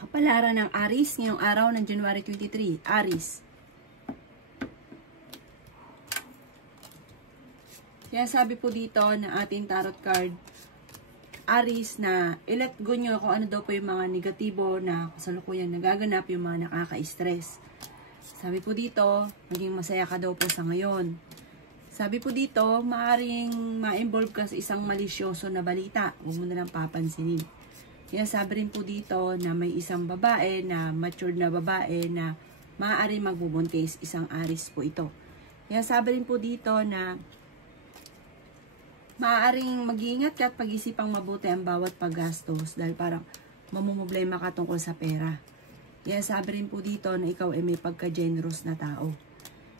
Kapalaran ng Aries ngayong araw ng January 23. Aries. Kaya sabi po dito na ating tarot card, Aries, na i-let go nyo kung ano daw po yung mga negatibo na kasalukuyan nagaganap, yung mga nakaka-stress. Sabi po dito, maging masaya ka daw po sa ngayon. Sabi po dito, maaaring ma-involve ka sa isang malisyoso na balita. Huwag mo na lang papansinin. Kaya sabi rin po dito na may isang babae na matured na babae na maaaring magbubuntis. Isang Aries po ito. Kaya sabi rin po dito na maaaring mag-iingat ka at pag-isipang mabuti ang bawat paggastos dahil parang mamumblema ka tungkol sa pera. Kaya sabi rin po dito na ikaw ay may pagka-generous na tao.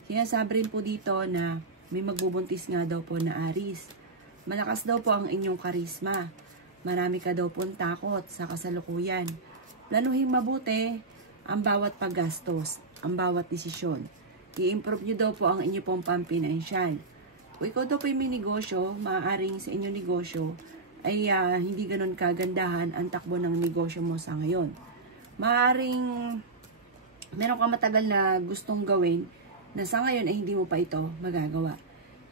Kaya sabi rin po dito na may magbubuntis nga daw po na Aries. Malakas daw po ang inyong karisma. Marami ka daw pong takot sa kasalukuyan. Planuhin mabuti ang bawat paggastos, ang bawat desisyon. I-improve nyo daw po ang inyo pong pampinansyal. Kung ikaw daw po yung may negosyo, maaaring sa inyong negosyo ay hindi ganun kagandahan ang takbo ng negosyo mo sa ngayon. Maaaring meron ka matagal na gustong gawin na sa ngayon ay hindi mo pa ito magagawa.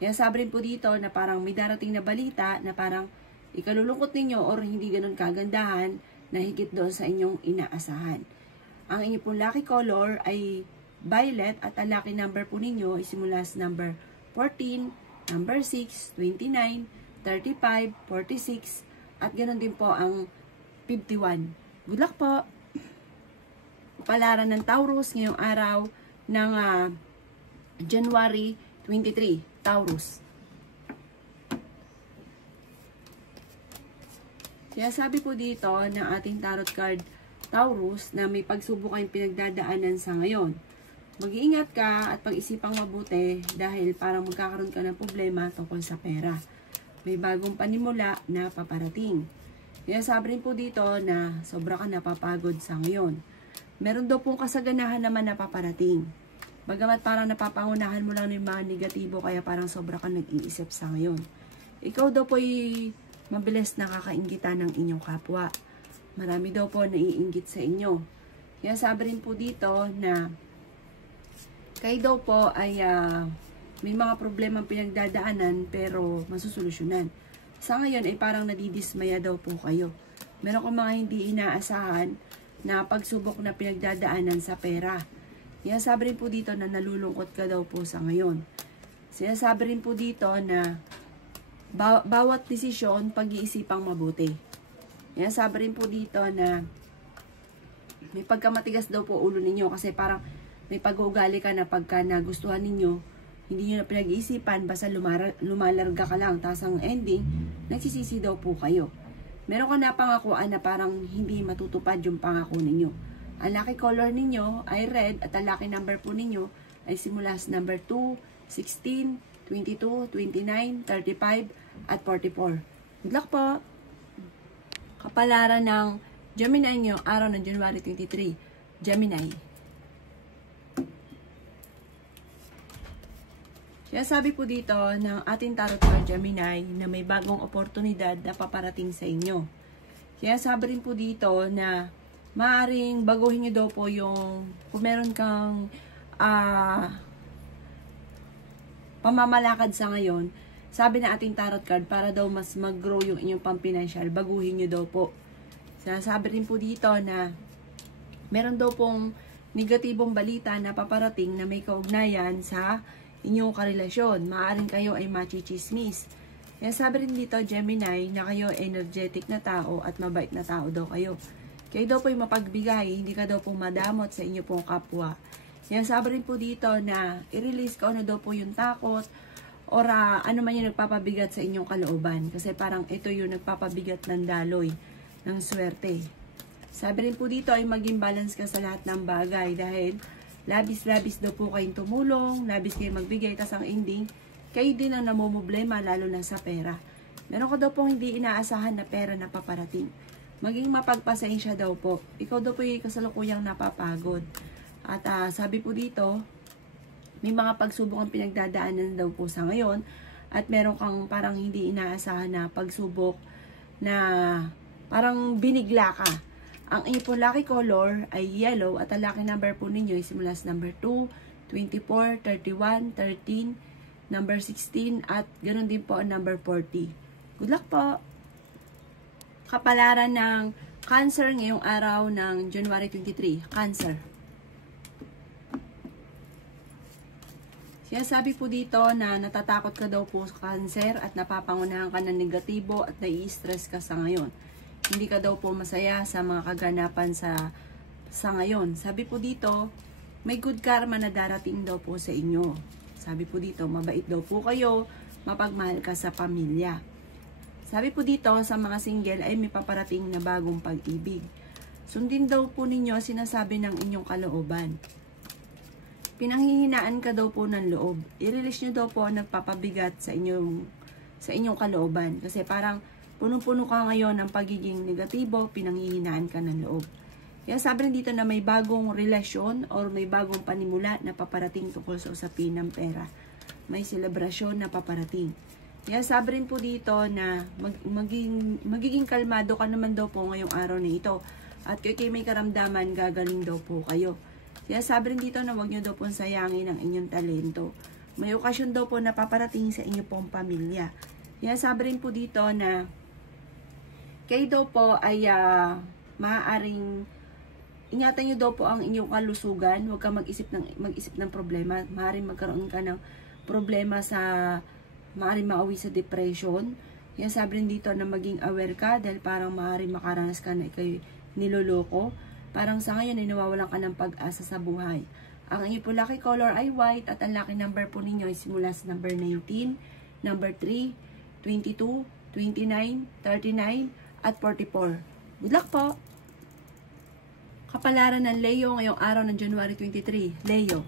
Kaya sabi rin po dito na parang may darating na balita na parang ikalulungkot ninyo or hindi ganun kagandahan na higit doon sa inyong inaasahan. Ang inyong pong lucky color ay violet at ang lucky number po ninyo ay simula sa number 14, number 6, 29, 35, 46 at ganun din po ang 51. Good luck po! Palaran ng Taurus ngayong araw ng January 23. Taurus. Kaya sabi po dito ng ating tarot card, Taurus, na may pagsubok kayong pinagdadaanan sa ngayon. Mag-iingat ka at pag-isipang mabuti dahil parang magkakaroon ka ng problema tungkol sa pera. May bagong panimula na paparating. Kaya sabi rin po dito na sobra ka napapagod sa ngayon. Meron daw pong kasaganahan naman na paparating. Bagamat parang napapangunahan mo lang ng mga negatibo kaya parang sobra ka nag-iisip sa ngayon. Ikaw daw po'y mabilis nakakainggitan ng inyong kapwa. Marami daw po naiinggit sa inyo. Kaya sabi rin po dito na kayo daw po ay may mga problemang pinagdadaanan pero masusolusyonan. Sa ngayon ay parang nadidismaya daw po kayo. Meron kong mga hindi inaasahan na pagsubok na pinagdadaanan sa pera. Kaya sabi rin po dito na nalulungkot ka daw po sa ngayon. Kaya sabi rin po dito na bawat desisyon pag-iisipang mabuti. Kaya sabi rin po dito na may pagkamatigas daw po ulo ninyo kasi parang may pag-uugali ka na pagka nagustuhan ninyo, hindi nyo na pinag-iisipan, basta lumalarga ka lang. Tapos ang ending, nagsisisi daw po kayo. Meron ka na pangakuan na parang hindi matutupad yung pangako ninyo. Ang lucky color ninyo ay red at ang lucky number po ninyo ay simula sa number 2, 16, 22, 29, 35, at 44. Good luck po! Kapalaran ng Gemini ngayong araw ng January 23. Gemini. Kaya sabi po dito ng ating tarot card Gemini na may bagong oportunidad na paparating sa inyo. Kaya sabi rin po dito na maaaring baguhin nyo daw po yung kung meron kang pamamalakad sa ngayon, sabi na ating tarot card, para daw mas mag-grow yung inyong pampinansyal, baguhin nyo daw po. Sabi rin po dito na meron daw pong negatibong balita na paparating na may kaugnayan sa inyong karelasyon. Maaaring kayo ay machichismis. Kaya sabi rin dito, Gemini, na kayo energetic na tao at mabait na tao daw kayo. Kayo daw po yung mapagbigay, hindi ka daw po madamot sa inyo pong kapwa. Kaya sabi rin po dito na i-release ko ano daw po yung takot or ano man yung nagpapabigat sa inyong kalooban. Kasi parang ito yung nagpapabigat ng daloy, ng swerte. Sabi rin po dito ay maging balance ka sa lahat ng bagay dahil labis-labis daw po kayong tumulong, labis kayong magbigay, tas ang ending, kayo din ang namumblema lalo na sa pera. Meron ka daw pong hindi inaasahan na pera na paparating. Maging mapagpasensya daw po. Ikaw daw po yung kasalukuyang napapagod. At sabi po dito, may mga pagsubok ang pinagdadaanan daw po sa ngayon at meron kang parang hindi inaasahan na pagsubok na parang binigla ka. Ang inyo po lucky color ay yellow at ang lucky number po ninyo ay simula sa number 2, 24, 31, 13, number 16 at ganoon din po ang number 40. Good luck po! Kapalaran ng Cancer ngayong araw ng January 23. Cancer. Sinasabi po dito na natatakot ka daw po sa Cancer at napapangunahan ka ng negatibo at nai-stress ka sa ngayon. Hindi ka daw po masaya sa mga kaganapan sa ngayon. Sabi po dito, may good karma na darating daw po sa inyo. Sabi po dito, mabait daw po kayo, mapagmahal ka sa pamilya. Sabi po dito, sa mga single ay may paparating na bagong pag-ibig. Sundin daw po ninyo sinasabi ng inyong kalooban. Pinanghihinaan ka daw po ng loob. I-release nyo daw po ang nagpapabigat sa inyong kalooban. Kasi parang punong-puno ka ngayon ng pagiging negatibo, pinanghihinaan ka ng loob. Kaya sabi rin dito na may bagong relasyon or may bagong panimula na paparating tungkol sa usapin ng pera. May selebrasyon na paparating. Kaya sabi rin po dito na magiging kalmado ka naman daw po ngayong araw na ito. At kaya may karamdaman, gagaling daw po kayo. Kaya sabi rin dito na huwag nyo daw po sayangin ang inyong talento. May okasyon daw po na paparating sa inyo pong pamilya. Kaya sabi rin po dito na kayo daw po ay maaaring ingatan nyo daw po ang inyong kalusugan. Huwag ka mag-isip ng problema. Maaaring magkaroon ka ng problema sa maaaring maawi sa depression. Kaya sabi rin dito na maging aware ka dahil parang maaaring makaranas ka na ikaw niloloko. Parang sa ngayon ay nawawalan ka ng pag-asa sa buhay. Ang inyong po lucky color ay white at ang lucky number po ninyo ay simula sa number 19, number 3, 22, 29, 39, at 44. Good luck po! Kapalaran ng Leo ngayong araw ng January 23. Leo.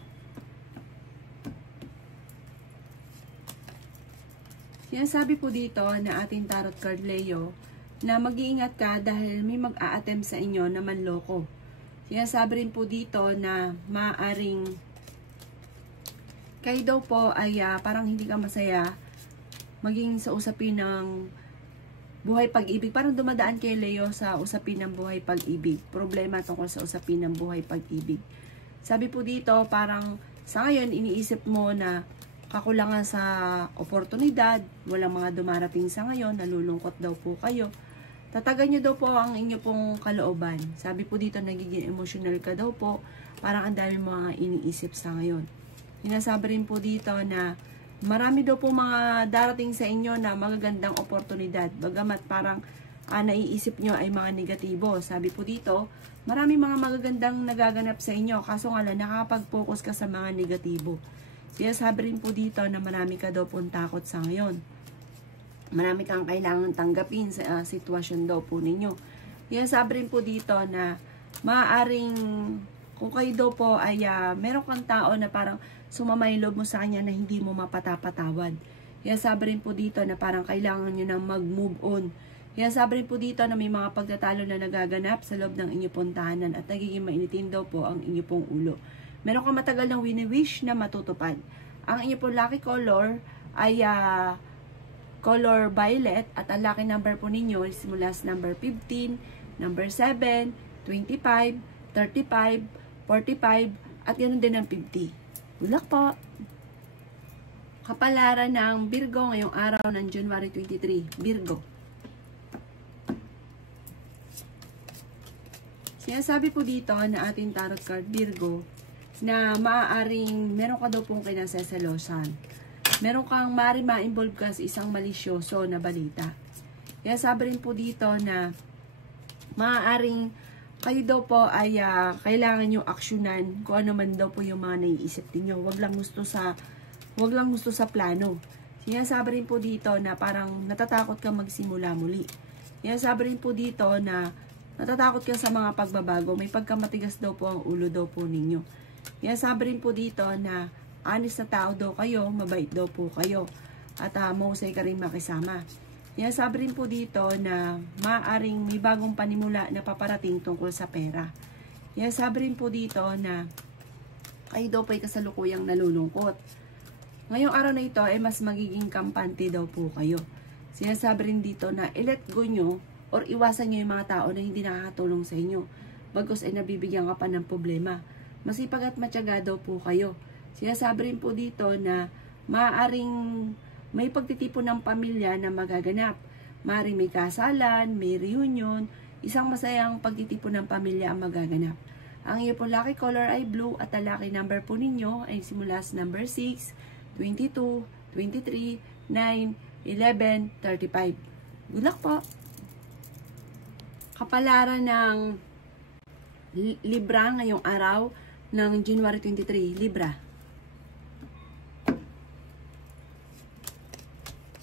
Sinasabi po dito na ating tarot card Leo na mag-iingat ka dahil may mag-a-attempt sa inyo na manloko. Sinasabi rin po dito na maaring kayo daw po ay parang hindi ka masaya maging sa usapin ng buhay pag-ibig. Parang dumadaan kay Leo sa usapin ng buhay pag-ibig. Problema tungkol sa usapin ng buhay pag-ibig. Sabi po dito, parang sa ngayon, iniisip mo na kakulangan sa oportunidad, walang mga dumarating sa ngayon, nalulungkot daw po kayo. Tatagan nyo daw po ang inyo pong kalooban. Sabi po dito, nagiging emotional ka daw po, parang ang dami mga iniisip sa ngayon. Sinasabi rin po dito na marami daw po mga darating sa inyo na magagandang oportunidad. Bagamat parang naiisip nyo ay mga negatibo. Sabi po dito, marami mga magagandang nagaganap sa inyo. Kaso nga lang, nakapag-focus ka sa mga negatibo. Kaya sabi rin po dito na marami ka daw pong takot sa ngayon. Marami kang kailangan tanggapin sa sitwasyon daw po ninyo. Kaya sabi rin po dito na maaaring kung kayo daw po ay meron kang tao na parang sumamay loob mo sa kanya na hindi mo mapatapatawad. Kaya sabi rin po dito na parang kailangan nyo nang mag-move on. Kaya sabi rin po dito na may mga pagtatalo na nagaganap sa loob ng inyo pong tahanan at nagiging mainitin daw po ang inyo pong ulo. Meron kang matagal ng wini-wish na matutupad. Ang inyo pong lucky color ay color violet at ang lucky number po ninyo is simula sa number 15, number 7, 25, 35, 45, at ganoon din ang 50. Good luck po! Kapalaran ng Virgo ngayong araw ng January 23. Virgo. Sinasabi po dito na ating tarot card Virgo na maaaring meron ka daw pong kinasasalosan. Meron kang maaaring ma-involve ka sa isang malisyoso na balita. Kaya sabi rin po dito na maaaring kayo daw po ay kailangan nyo aksyonan kung ano man daw po yung mga naiisip niyo. Wag lang gusto sa plano. Sinasabi rin po dito na parang natatakot ka magsimula muli. Sinasabi rin po dito na natatakot ka sa mga pagbabago. May pagkamatigas daw po ang ulo daw po ninyo. Sinasabi rin po dito na honest na tao daw kayo, mabait daw po kayo. At mahusay ka rin makisama. Sinasabi rin po dito na maaaring may bagong panimula na paparating tungkol sa pera. Sinasabi rin po dito na kayo daw po ay kasalukuyang nalulungkot. Ngayong araw na ito ay mas magiging kampante daw po kayo. Sinasabi rin dito na i-let go nyo or iwasan nyo yung mga tao na hindi nakakatulong sa inyo. Bagkus ay nabibigyan ka pa ng problema. Masipag at matyaga daw po kayo. Sinasabi rin po dito na maaaring may pagtitipon ng pamilya na magaganap. Maaaring may kasalan, may reunion, isang masayang pagtitipon ng pamilya ang magaganap. Ang iyo po lucky color ay blue at ang lucky number po ninyo ay simula sa number 6, 22, 23, 9, 11, 35. Good luck po! Kapalaran ng Libra ngayong araw ng January 23, Libra.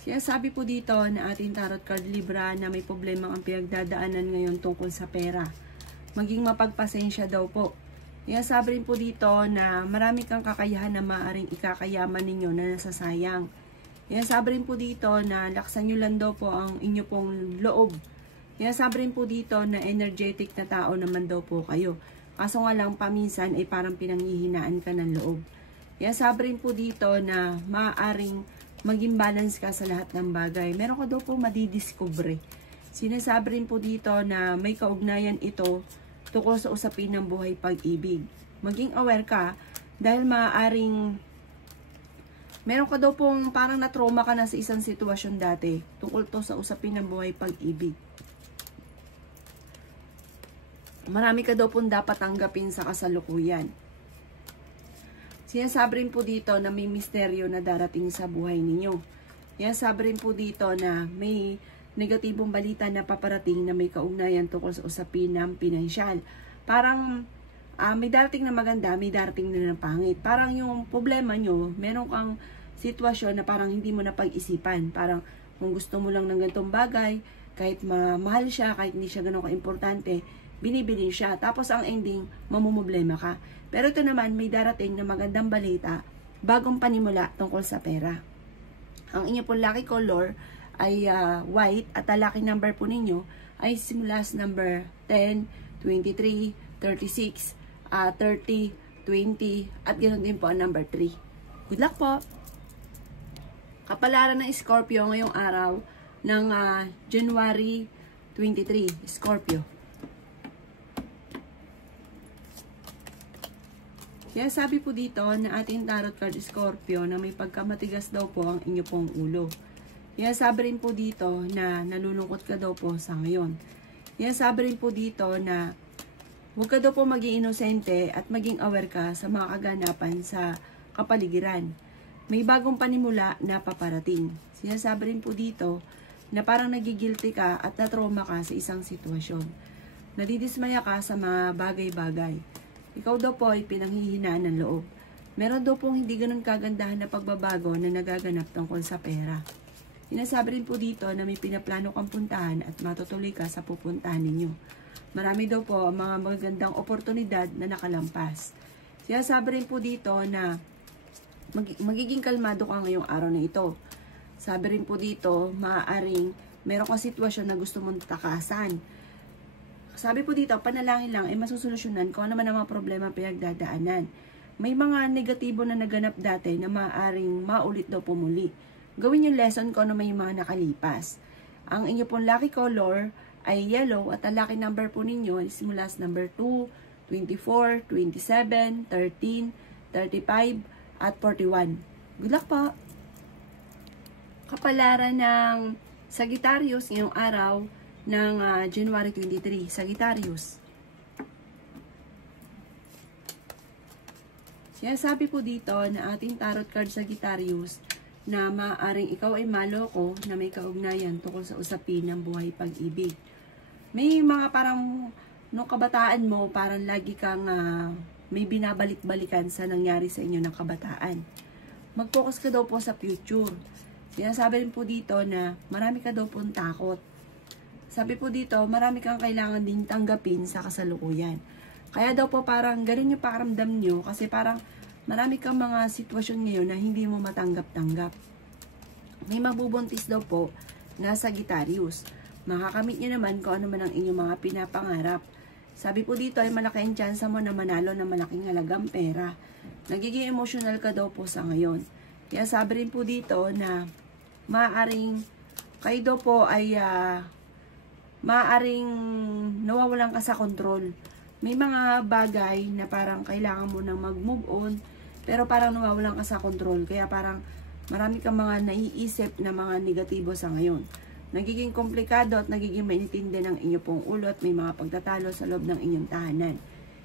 Kaya sabi po dito na ating tarot card Libra na may problema ang pinagdadaanan ngayon tungkol sa pera. Maging mapagpasensya daw po. Kaya sabi rin po dito na marami kang kakayahan na maaaring ikakayaman ninyo na nasasayang. Kaya sabi rin po dito na laksan nyo lang daw po ang inyo pong loob. Kaya sabi rin po dito na energetic na tao naman daw po kayo. Kaso nga lang paminsan ay parang pinanghihinaan ka ng loob. Kaya sabi rin po dito na maaaring maging balance ka sa lahat ng bagay. Meron ka daw po madidiscover. Sinasabi rin po dito na may kaugnayan ito tungkol sa usapin ng buhay pag-ibig. Maging aware ka dahil maaaring meron ka daw pong parang na-trauma ka na sa isang sitwasyon dati tungkol to sa usapin ng buhay pag-ibig. Marami ka daw pong dapat tanggapin sa kasalukuyan. Sinasabi rin po dito na may misteryo na darating sa buhay ninyo. Sinasabi rin po dito na may negatibong balita na paparating na may kaugnayan tungkol sa usapin ng pinansyal. Parang may darating na maganda, may darating na ng pangit. Parang yung problema nyo, meron kang sitwasyon na parang hindi mo na pag-isipan. Parang kung gusto mo lang ng ganitong bagay, kahit mahal siya, kahit hindi siya ganun ka-importante, binibili siya. Tapos ang ending, mamumblema ka. Pero ito naman, may darating na magandang balita, bagong panimula tungkol sa pera. Ang inyo pong lucky color ay white at ang lucky number po ninyo ay simula sa number 10, 23, 36, 30, 20, at ganoon din po ang number 3. Good luck po! Kapalaran ng Scorpio ngayong araw ng January 23, Scorpio. Kaya sabi po dito na ating tarot card Scorpio na may pagkamatigas daw po ang inyo pong ulo. Kaya sabi rin po dito na nalulungkot ka daw po sa ngayon. Kaya sabi rin po dito na huwag ka daw po maging inosente at maging aware ka sa mga kaganapan sa kapaligiran. May bagong panimula na paparating. Sinasabi rin po dito na parang nagigilty ka at natrauma ka sa isang sitwasyon. Nadidismaya ka sa mga bagay-bagay. Ikaw daw po ay pinanghihinaan ng loob. Meron daw pong hindi ganun kagandahan na pagbabago na nagaganap tungkol sa pera. Sinasabi rin po dito na may pinaplano kang puntahan at matutuloy ka sa pupuntahan ninyo. Marami daw po ang mga magagandang oportunidad na nakalampas. Sinasabi rin po dito na magiging kalmado ka ngayong araw na ito. Sabi rin po dito, maaaring meron kang sitwasyon na gusto mong takasan. Sabi po dito, panalangin lang ay masusolusyonan kung ano naman ang mga problema pinagdadaanan. May mga negatibo na naganap dati na maaaring maulit daw pumuli. Gawin yung lesson kung ano may mga nakalipas. Ang inyo pong lucky color ay yellow at ang lucky number po ninyo ay simula sa number 2, 24, 27, 13, 35, at 41. Good luck po! Kapalaran ng Sagittarius ngayong araw ng January 23, Sagittarius. Kaya sabi po dito na ating tarot card Sagittarius na maaaring ikaw ay maloko na may kaugnayan tungkol sa usapin ng buhay pag-ibig. May mga parang nung kabataan mo, parang lagi kang may binabalik-balikan sa nangyari sa inyo ng kabataan. Mag-focus ka daw po sa future. Sinasabi rin po dito na marami ka daw pong takot. Sabi po dito, marami kang kailangan din tanggapin sa kasalukuyan. Kaya daw po parang ganun yung pakaramdam nyo kasi parang marami kang mga sitwasyon ngayon na hindi mo matanggap-tanggap. May mabubuntis daw po na Sagittarius. Makakamit nyo naman kung ano man ang inyong mga pinapangarap. Sabi po dito ay malaki ang tsansa mo na manalo ng malaking halagang pera. Nagiging emotional ka daw po sa ngayon. Kaya sabi rin po dito na maaaring kayo daw po ay maaaring nawawalan ka sa control. May mga bagay na parang kailangan mo nang mag-move on, pero parang nawawalan ka sa control. Kaya parang marami kang mga naiisip na mga negatibo sa ngayon. Nagiging komplikado at nagiging mainitindi ng inyo pong ulo at may mga pagtatalo sa loob ng inyong tahanan.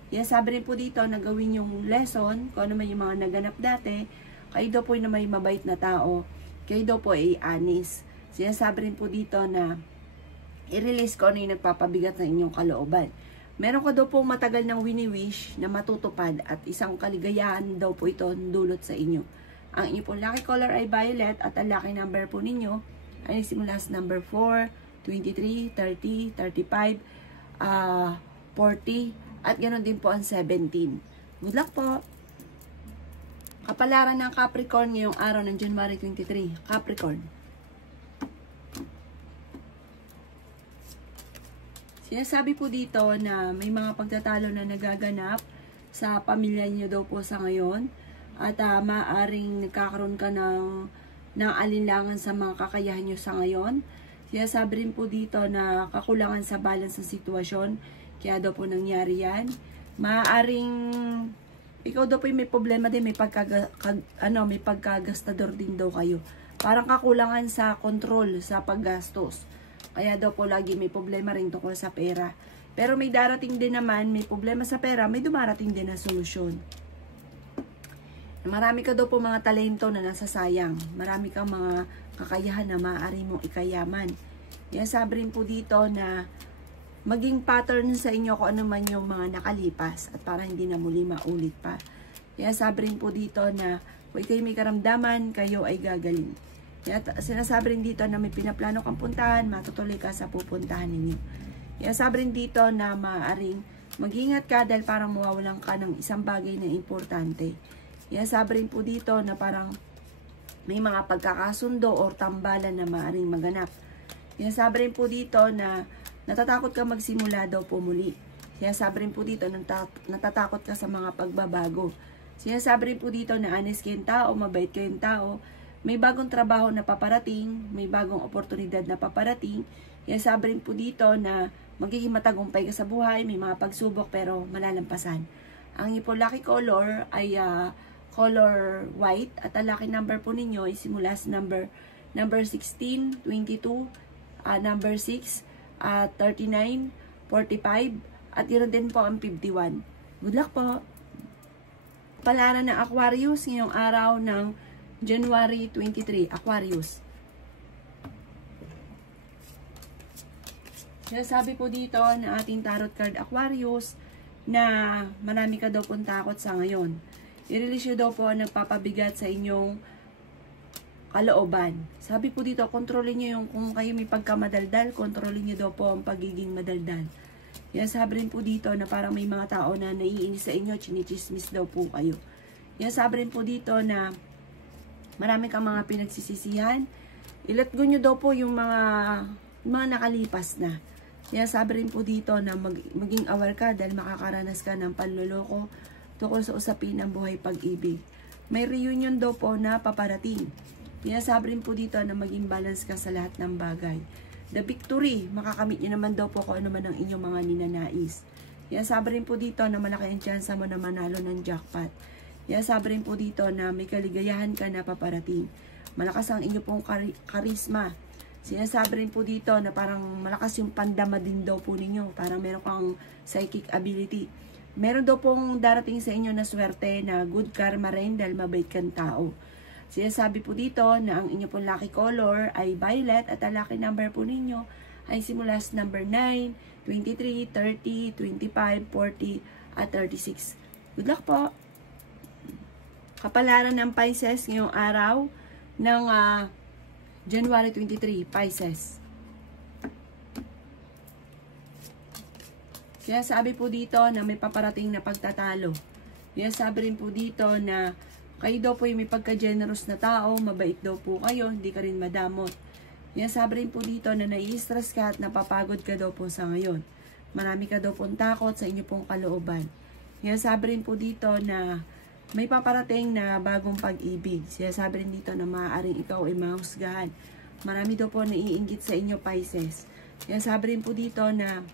Kaya sabi rin po dito na gawin yung lesson, kung ano man yung mga naganap dati, kayo daw po na may mabait na tao, kayo daw po ay honest. Sinasabi rin po dito na i-release ko ano yung nagpapabigat ng inyong kalooban. Meron ka daw po matagal ng wini-wish na matutupad at isang kaligayahan daw po ito dulot sa inyo. Ang inyo po lucky color ay violet at ang lucky number po ninyo ay simula sa number 4, 23, 30, 35, 40 at ganoon din po ang 17. Good luck po! Kapalaran ng Capricorn ngayong araw ng January 23. Capricorn. Sinasabi po dito na may mga pagtatalo na nagaganap sa pamilya niyo daw po sa ngayon at maaaring nagkakaroon ka ng alinlangan sa mga kakayahan niyo sa ngayon. Sinasabi rin po dito na kakulangan sa balance ng sitwasyon, kaya daw po nangyari yan. Maaaring ikaw daw po may problema din, may pagkagastador din daw kayo. Parang kakulangan sa control sa paggastos. Kaya daw po lagi may problema rin tungkol sa pera. Pero may darating din naman, may problema sa pera, may dumarating din na solusyon. Marami ka daw po mga talento na nasasayang. Marami kang mga kakayahan na maaari mong ikayaman. Yan sabi rin po dito na maging pattern sa inyo kung ano man yung mga nakalipas at para hindi na muli maulit pa. Yan sabi rin po dito na kung kayo may karamdaman, kayo ay gagaling. Kaya sinasabi rin dito na may pinaplano kang puntahan, matutuloy ka sa pupuntahan ninyo. Kaya sabi rin dito na maaaring mag-ingat ka dahil parang mawawalan ka ng isang bagay na importante. Kaya sabi rin po dito na parang may mga pagkakasundo o tambalan na maaaring maganap. Kaya sabi rin po dito na natatakot ka magsimula daw po muli. Kaya sabi rin po dito na natatakot ka sa mga pagbabago. Sinasabi rin po dito na honest kayong tao, mabait kayong tao, may bagong trabaho na paparating, may bagong oportunidad na paparating. Kaya sabi rin po dito na magiging matagumpay ka sa buhay, may mga pagsubok pero malalampasan. Ang inyong lucky color ay color white at ang lucky number po ninyo ay simula sa number 16, 22, number 6, 39, 45 at yun din po ang 51. Good luck po! Palaran ng Aquarius ngayong araw ng January 23, Aquarius. Sinasabi po dito na ating tarot card Aquarius na marami ka daw pong takot sa ngayon. I-release nyo daw po ang nagpapabigat sa inyong kalooban. Sabi po dito, kontrolin nyo yung kung kayo may pagkamadaldal, kontrolin nyo daw po ang pagiging madaldal. Yan sabi rin po dito na parang may mga tao na naiinis sa inyo, chinichismis daw po kayo. Yan sabi rin po dito na marami kang mga pinagsisisihan. I-let go nyo daw po yung mga nakalipas na. Kaya sabi rin po dito na maging aware ka dahil makakaranas ka ng panloloko tungkol sa usapin ng buhay pag-ibig. May reunion daw po na paparating. Kaya sabi rin po dito na maging balance ka sa lahat ng bagay. The victory, makakamit nyo naman daw po kung ano man ang inyong mga ninanais. Kaya sabi rin po dito na malaki ang tsansa mo na manalo ng jackpot. Kaya sabi rin po dito na may kaligayahan ka na paparating. Malakas ang inyo pong karisma. Sinasabi rin po dito na parang malakas yung pandama din daw po ninyo. Parang meron kang psychic ability. Meron daw pong darating sa inyo na swerte na good karma rin dahil mabait kang tao. Sinasabi po dito na ang inyo pong lucky color ay violet at ang lucky number po ninyo ay simula sa number 9, 23, 30, 25, 40 at 36. Good luck po! Kapalaran ng Pisces ngayong araw ng January 23, Pisces. Kaya sabi po dito na may paparating na pagtatalo. Kaya sabi rin po dito na kayo daw po yung may pagka-generous na tao, mabait daw po kayo, hindi ka rin madamot. Kaya sabi rin po dito na nai-stress ka at napapagod ka daw po sa ngayon. Marami ka daw pong takot sa inyo pong kalooban. Kaya sabi rin po dito na may paparating na bagong pag-ibig. Sinasabi rin dito na maaaring ikaw ay mahusgahan. Marami daw po naiinggit sa inyo, Pisces. Yan, sabi rin po dito na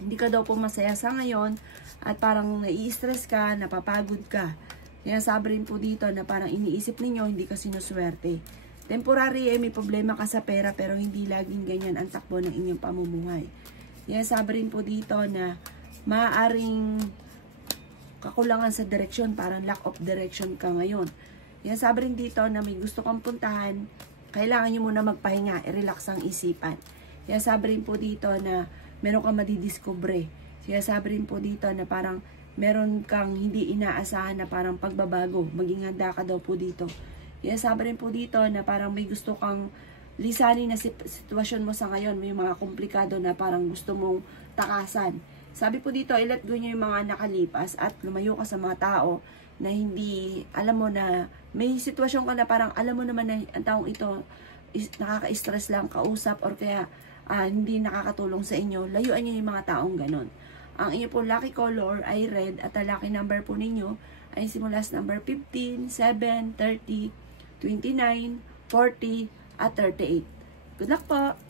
hindi ka daw po masaya sa ngayon at parang nai-stress ka, napapagod ka. Yan, sabi rin po dito na parang iniisip ninyo hindi ka sinuswerte. Temporary may problema ka sa pera pero hindi laging ganyan ang takbo ng inyong pamumuhay. Yan, sabi rin po dito na maaaring kakulangan sa direksyon, parang lack of direction ka ngayon. Yan, sabi rin dito na may gusto kang puntahan, kailangan nyo muna magpahinga, i-relax ang isipan. Yan, sabi rin po dito na meron kang madidiscover. Kaya sabi rin po dito na parang meron kang hindi inaasahan na parang pagbabago. Maging handa ka daw po dito. Kaya sabi rin po dito na parang may gusto kang lisanin na sitwasyon mo sa ngayon. May mga komplikado na parang gusto mong takasan. Sabi po dito, i-let go nyo yung mga nakalipas at lumayo ka sa mga tao na hindi, alam mo na, may sitwasyon ka na parang alam mo naman na ang taong ito nakaka-stress lang kausap or kaya hindi nakakatulong sa inyo, layuan nyo yung mga taong ganon. Ang inyo po lucky color ay red at ang lucky number po ninyo ay simula sa number 15, 7, 30, 29, 40 at 38. Good luck po!